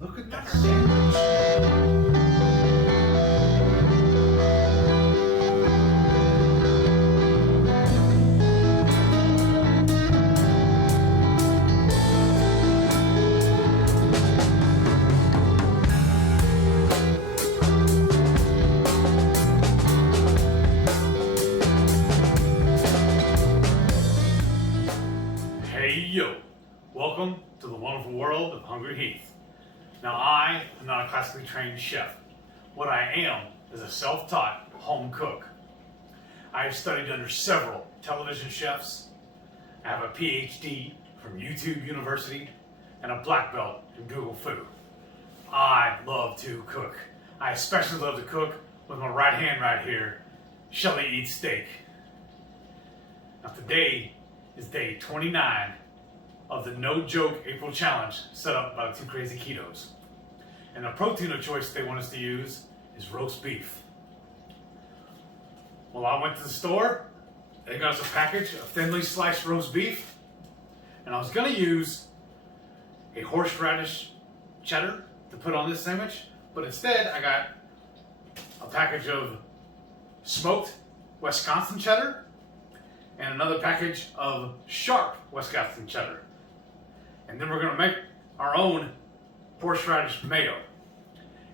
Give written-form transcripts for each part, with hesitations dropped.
Look at that sandwich. Hey yo, welcome to the wonderful world of Hungry Heath. Now I am not a classically trained chef. What I am is a self-taught home cook. I have studied under several television chefs. I have a PhD from YouTube University and a black belt in Google Food. I love to cook. I especially love to cook with my right hand right here. Shelly eats steak. Now today is day 29 of the No Joke April Challenge set up by the Two Crazy Ketos. And the protein of choice they want us to use is roast beef. Well, I went to the store, they got us a package of thinly sliced roast beef, and I was gonna use a horseradish cheddar to put on this sandwich, but instead I got a package of smoked Wisconsin cheddar and another package of sharp Wisconsin cheddar. And then we're gonna make our own horseradish mayo.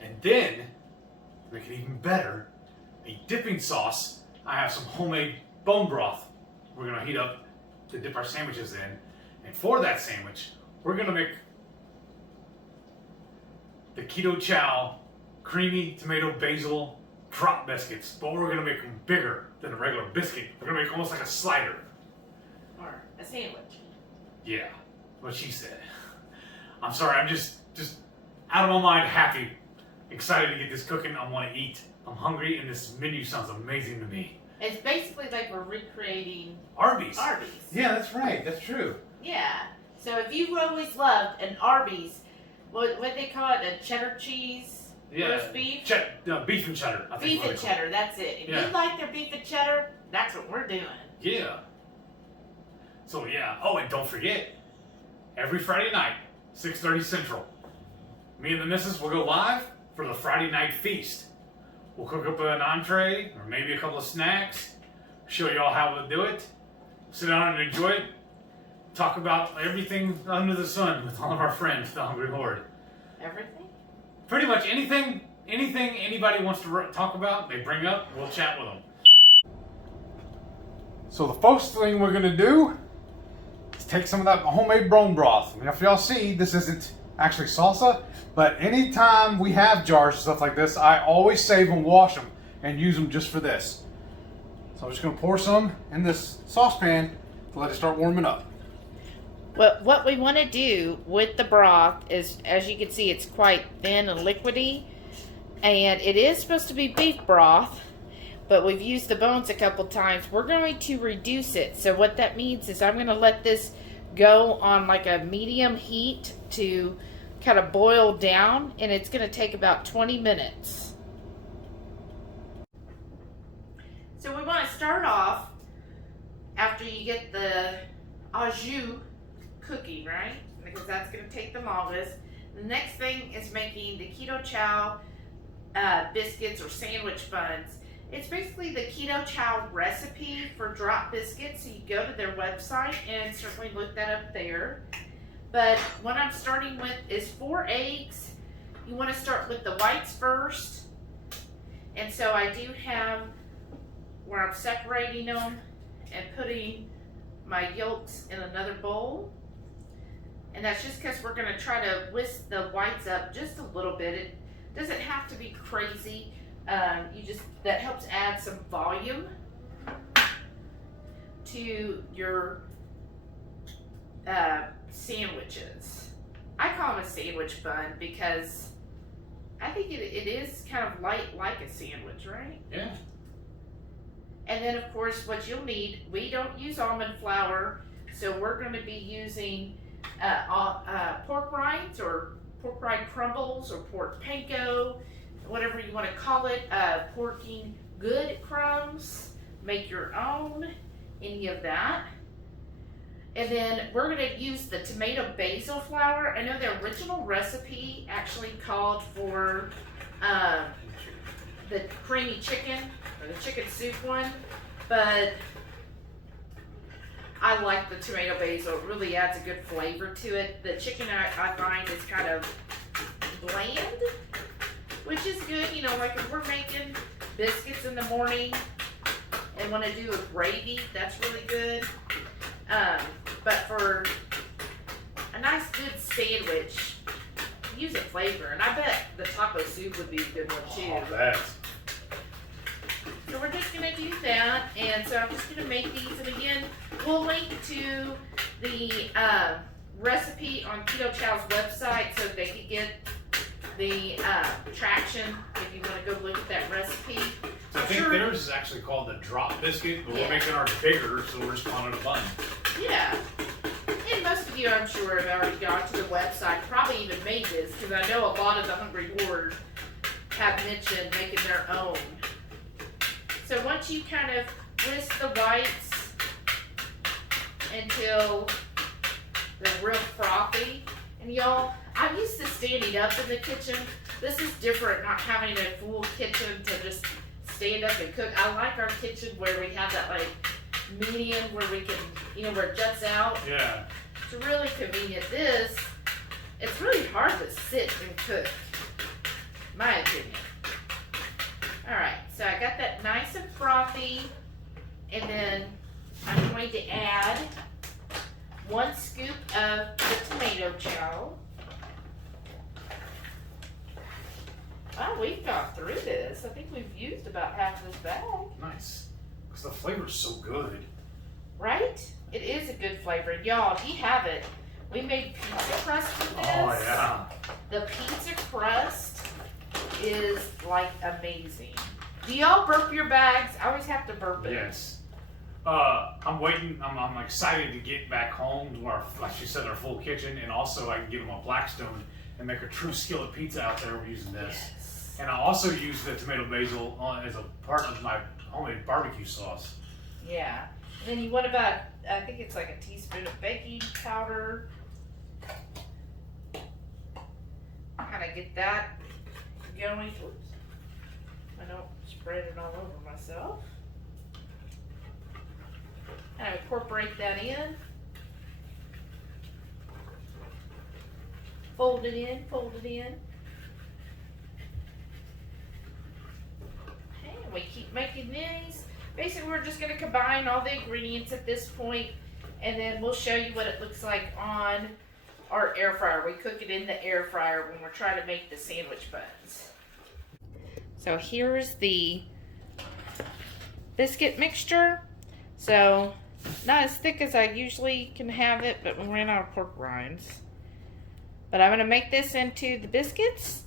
And then, to make it even better, a dipping sauce. I have some homemade bone broth we're gonna heat up to dip our sandwiches in. And for that sandwich, we're gonna make the Keto Chow creamy tomato basil drop biscuits, but we're gonna make them bigger than a regular biscuit. We're gonna make almost like a slider. Or a sandwich. Yeah, what she said. I'm sorry, I'm just out of my mind happy, excited to get this cooking. I want to eat. I'm hungry, and this menu sounds amazing to me. It's basically like we're recreating Arby's. Arby's. Yeah, that's right. That's true. Yeah. So if you've always loved an Arby's, what they call it, a cheddar cheese roast beef? Beef and cheddar. I think Beef and cheddar, that's it. If you like their beef and cheddar, that's what we're doing. Yeah. So yeah. Oh, and don't forget, every Friday night, 6:30 Central, me and the missus will go live for the Friday night feast. We'll cook up an entree or maybe a couple of snacks, show you all how to do it, sit down and enjoy it, talk about everything under the sun with all of our friends, the Hungry Horde. Everything? Pretty much anything anybody wants to talk about, they bring up, we'll chat with them. So the first thing we're gonna do is take some of that homemade bone broth. Now, if y'all see, this isn't actually salsa, but anytime we have jars and stuff like this, I always save and wash them and use them just for this. So I'm just gonna pour some in this saucepan to let it start warming up. But what we want to do with the broth is, as you can see, it's quite thin and liquidy. And it is supposed to be beef broth, but we've used the bones a couple times. We're going to reduce it. So what that means is I'm going to let this go on like a medium heat to kind of boil down, and it's going to take about 20 minutes. So we want to start off after you get the au jus cooking, right? Because that's going to take the longest. The next thing is making the Keto Chow biscuits or sandwich buns. It's basically the Keto Chow recipe for drop biscuits. So you go to their website and certainly look that up there. But what I'm starting with is 4 eggs. You want to start with the whites first. And so I do have where I'm separating them and putting my yolks in another bowl. And that's just because we're going to try to whisk the whites up just a little bit. It doesn't have to be crazy. That helps add some volume to your sandwiches. I call them a sandwich bun because I think it is kind of light like a sandwich, right? Yeah. And then of course what you'll need, we don't use almond flour, so we're going to be using pork rinds or pork rind crumbles or pork panko, whatever you want to call it, porking good crumbs, make your own, any of that. And then we're going to use the tomato basil flour. I know the original recipe actually called for the creamy chicken or the chicken soup one, but I like the tomato basil. It really adds a good flavor to it. The chicken I find is kind of bland, which is good. You know, like if we're making biscuits in the morning and want to do a gravy, that's really good. But for a nice good sandwich, use a flavor. And I bet the taco soup would be a good one too. Oh, that. So we're just going to do that. And so I'm just going to make these. And again, we'll link to the recipe on Keto Chow's website so they can get the traction if you want to go look at that recipe. So I think theirs is actually called the drop biscuit, but we're making ours bigger, so we're just calling it a bun. Yeah. And most of you, I'm sure, have already gone to the website, probably even made this, because I know a lot of the Hungry Horde have mentioned making their own. So once you kind of whisk the whites until they're real frothy, and y'all, I'm used to standing up in the kitchen. This is different, not having a full kitchen to just stand up and cook. I like our kitchen where we have that like median where we can, you know, where it juts out. Yeah. It's really convenient. This, it's really hard to sit and cook, my opinion. Alright, so I got that nice and frothy, and then I'm going to add 1 scoop of the tomato chow. Oh, we've got through this. I think we've used about half this bag. Nice. Because the flavor's so good. Right? It is a good flavor. Y'all, if you haven't, we made pizza crust with this. Oh, yeah. The pizza crust is like amazing. Do y'all burp your bags? I always have to burp it. Yes. I'm waiting. I'm excited to get back home to our, like she said, our full kitchen, and also I can get them a Blackstone and make a true skillet pizza out there. We're using this. Yes. And I also use the tomato basil as a part of my homemade barbecue sauce. Yeah. And then you want about, I think it's like a teaspoon of baking powder. Kind of get that going. Oops. I don't spread it all over myself. And I incorporate that in. Fold it in, fold it in. Okay, and we keep making these. Basically, we're just going to combine all the ingredients at this point, and then we'll show you what it looks like on our air fryer. We cook it in the air fryer when we're trying to make the sandwich buns. So here's the biscuit mixture. So not as thick as I usually can have it, but we ran out of pork rinds. But I'm going to make this into the biscuits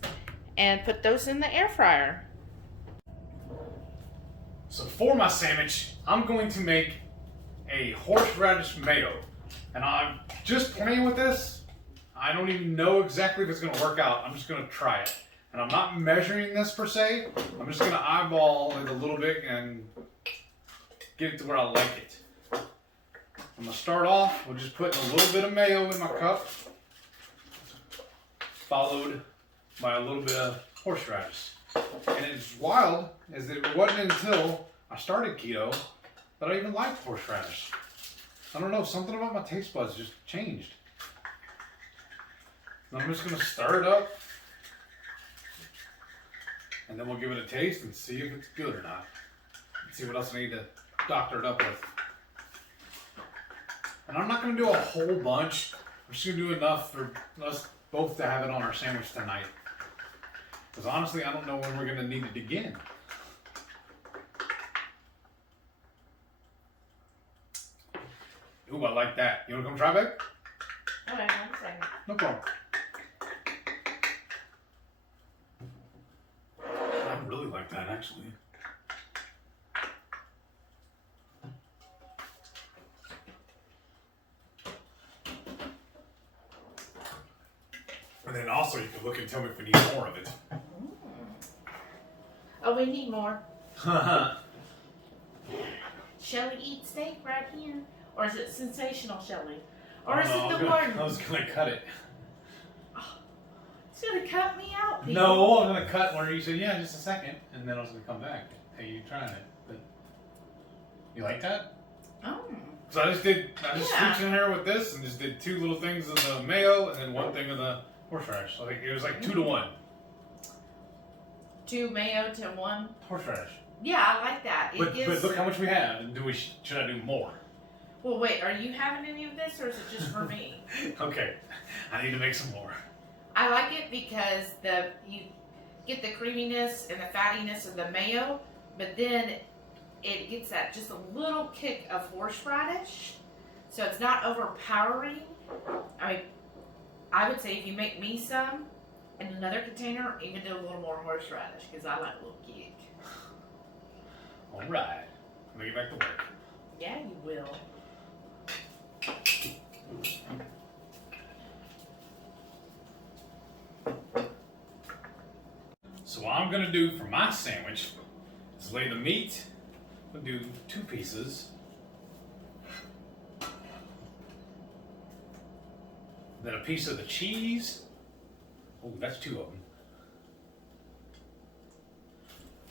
and put those in the air fryer. So for my sandwich, I'm going to make a horseradish mayo. And I'm just playing with this. I don't even know exactly if it's going to work out. I'm just going to try it. And I'm not measuring this per se. I'm just going to eyeball it a little bit and get it to where I like it. I'm going to start off with just putting a little bit of mayo in my cup, followed by a little bit of horseradish. And it's wild, as it wasn't until I started keto that I even liked horseradish. I don't know, something about my taste buds just changed. And I'm just going to stir it up, and then we'll give it a taste and see if it's good or not. And see what else I need to doctor it up with. And I'm not going to do a whole bunch. I'm just going to do enough for us both to have it on our sandwich tonight. Because honestly, I don't know when we're going to need it again. Ooh, I like that. You want to come try, babe? Okay, 1 second. No problem. I really like that, actually. And then also you can look and tell me if we need more of it. Oh, we need more. Shall we eat steak right here? Or is it sensational Shelly? Or Oh, is no, it the one? I was gonna cut it. It's gonna cut me out, people. No, I'm gonna cut where you said, yeah, just a second, and then I was gonna come back. Hey, you trying it? But you like that? Oh. So I just switched in here with this and just did 2 little things of the mayo and then 1 thing of the horseradish. So it was like 2 to 1. 2 mayo to 1 horseradish. Yeah, I like that. But look how much we have. And should I do more? Well, wait. Are you having any of this, or is it just for me? Okay, I need to make some more. I like it because you get the creaminess and the fattiness of the mayo, but then it gets that just a little kick of horseradish, so it's not overpowering. I mean, I would say if you make me some in another container, even do a little more horseradish because I like a little kick. All right, let me get back to work. Yeah, you will. So what I'm gonna do for my sandwich is lay the meat. We'll do 2 pieces. Then a piece of the cheese. Oh, that's 2 of them.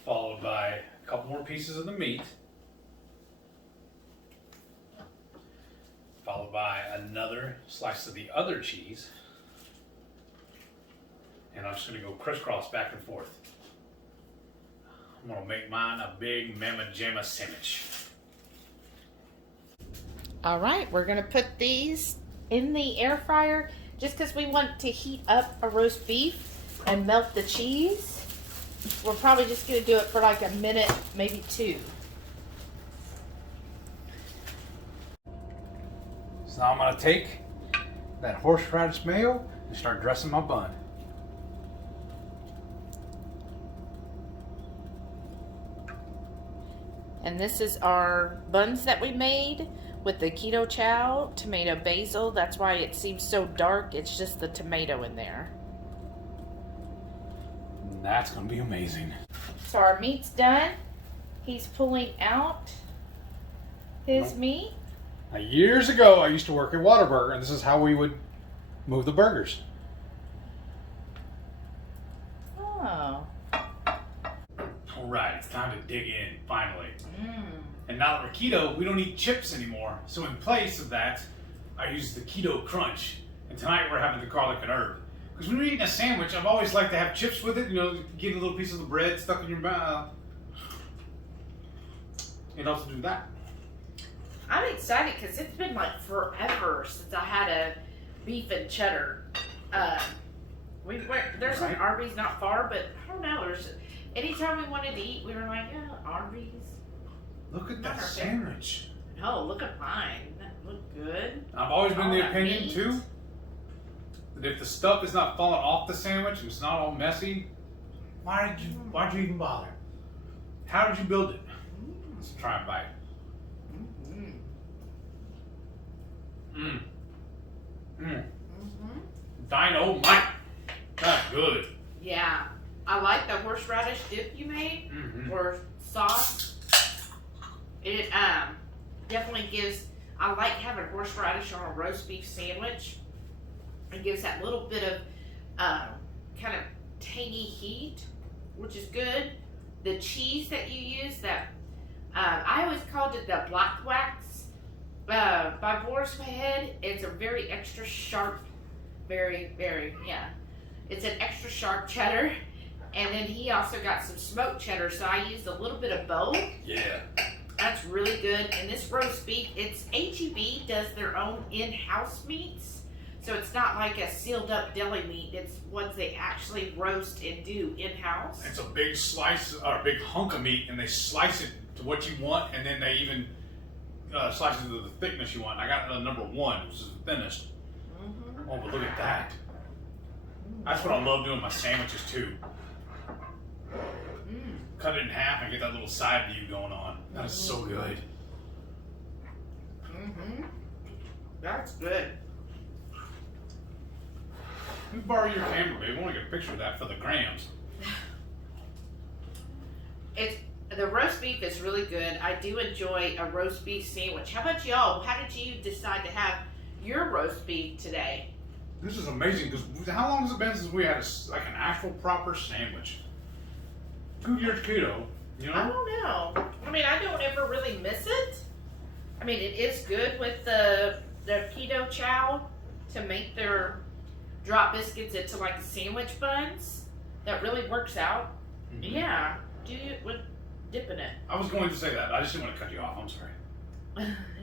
Followed by a couple more pieces of the meat. Followed by another slice of the other cheese. And I'm just gonna go crisscross back and forth. I'm gonna make mine a big mamma jamma sandwich. All right, we're gonna put these in the air fryer just because we want to heat up a roast beef and melt the cheese. We're probably just gonna do it for like a minute, maybe 2. So now I'm gonna take that horseradish mayo and start dressing my bun. And this is our buns that we made with the Keto Chow Tomato Basil. That's why it seems so dark. It's just the tomato in there. That's gonna be amazing. So our meat's done. He's pulling out his meat. Now, years ago, I used to work at Whataburger, and this is how we would move the burgers. Oh. All right, it's time to dig in, finally. Mm. And now that we're keto, we don't eat chips anymore. So in place of that, I use the Keto Crunch. And tonight we're having the garlic and herb. Because when you're eating a sandwich, I've always liked to have chips with it. You know, get a little piece of the bread stuck in your mouth. And also do that. I'm excited because it's been like forever since I had a beef and cheddar. There's an Arby's not far, but I don't know. Anytime we wanted to eat, we were like, yeah, Arby's. Look at that sandwich. Oh, look at mine. That looked good. I've always been the opinion meat. too that if the stuff is not falling off the sandwich and it's not all messy, why'd you even bother? How did you build it? Let's try and bite. Dynamite. That's good. Yeah. I like the horseradish dip you made, or sauce. It definitely gives, I like having horseradish on a roast beef sandwich. It gives that little bit of kind of tangy heat, which is good. The cheese that you use, I always called it the black wax by Boris Head. It's a very extra sharp, it's an extra sharp cheddar. And then he also got some smoked cheddar, so I used a little bit of both. Yeah. That's really good. And this roast beef, HEB does their own in-house meats. So it's not like a sealed up deli meat. It's ones they actually roast and do in-house. It's a big slice, or a big hunk of meat, and they slice it to what you want, and then they even slice it to the thickness you want. I got the number 1, which is the thinnest. Oh, but look at that. That's what I love doing with my sandwiches too. Cut it in half and get that little side view going on. That is so good. That's good. Let me borrow your camera, babe. I want to get a picture of that for the grams. The roast beef is really good. I do enjoy a roast beef sandwich. How about y'all? How did you decide to have your roast beef today? This is amazing because how long has it been since we had like an actual proper sandwich? 2 years keto, you know? I don't know. I mean, I don't ever really miss it. I mean, it is good with the Keto Chow to make their drop biscuits into like sandwich buns. That really works out. Mm-hmm. Yeah. Do you with dipping it? I was going to say that. I just didn't want to cut you off. I'm sorry.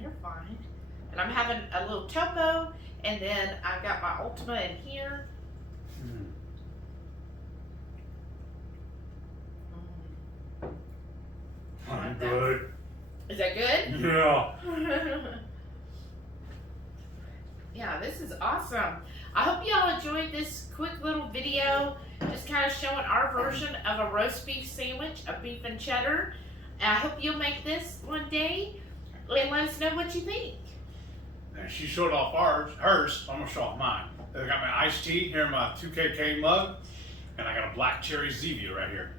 You're fine. And I'm having a little topo, and then I've got my Ultima in here. I'm good. Is that good? Yeah. Yeah, this is awesome. I hope y'all enjoyed this quick little video, just kind of showing our version of a roast beef sandwich, a beef and cheddar. And I hope you'll make this one day and let us know what you think. And she showed off hers, so I'm gonna show off mine. I got my iced tea here in my 2KK mug, and I got a black cherry Zevia right here.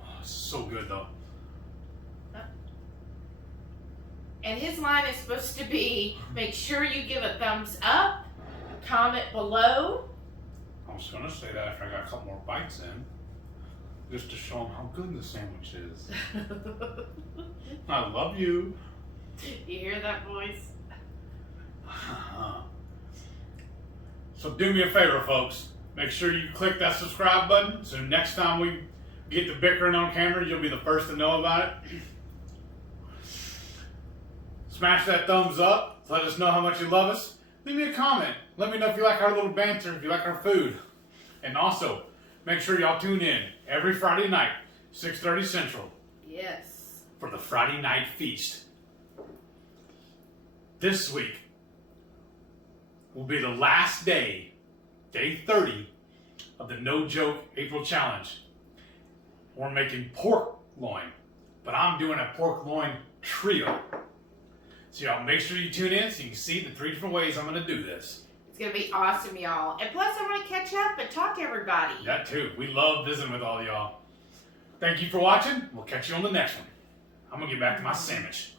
Oh, it's so good though. And his line is supposed to be, make sure you give a thumbs up, comment below. I was gonna say that after I got a couple more bites in, just to show them how good the sandwich is. I love you. You hear that voice? So do me a favor, folks. Make sure you click that subscribe button so next time we get to bickering on camera, you'll be the first to know about it. Smash that thumbs up. Let us know how much you love us. Leave me a comment. Let me know if you like our little banter, if you like our food. And also, make sure y'all tune in every Friday night, 6:30 Central. Yes. For the Friday Night Feast. This week will be the last day, day 30, of the No Joke April Challenge. We're making pork loin, but I'm doing a pork loin trio. So y'all make sure you tune in so you can see the 3 different ways I'm going to do this. It's going to be awesome, y'all. And plus, I want to catch up and talk to everybody. That too. We love visiting with all y'all. Thank you for watching. We'll catch you on the next one. I'm going to get back to my sandwich.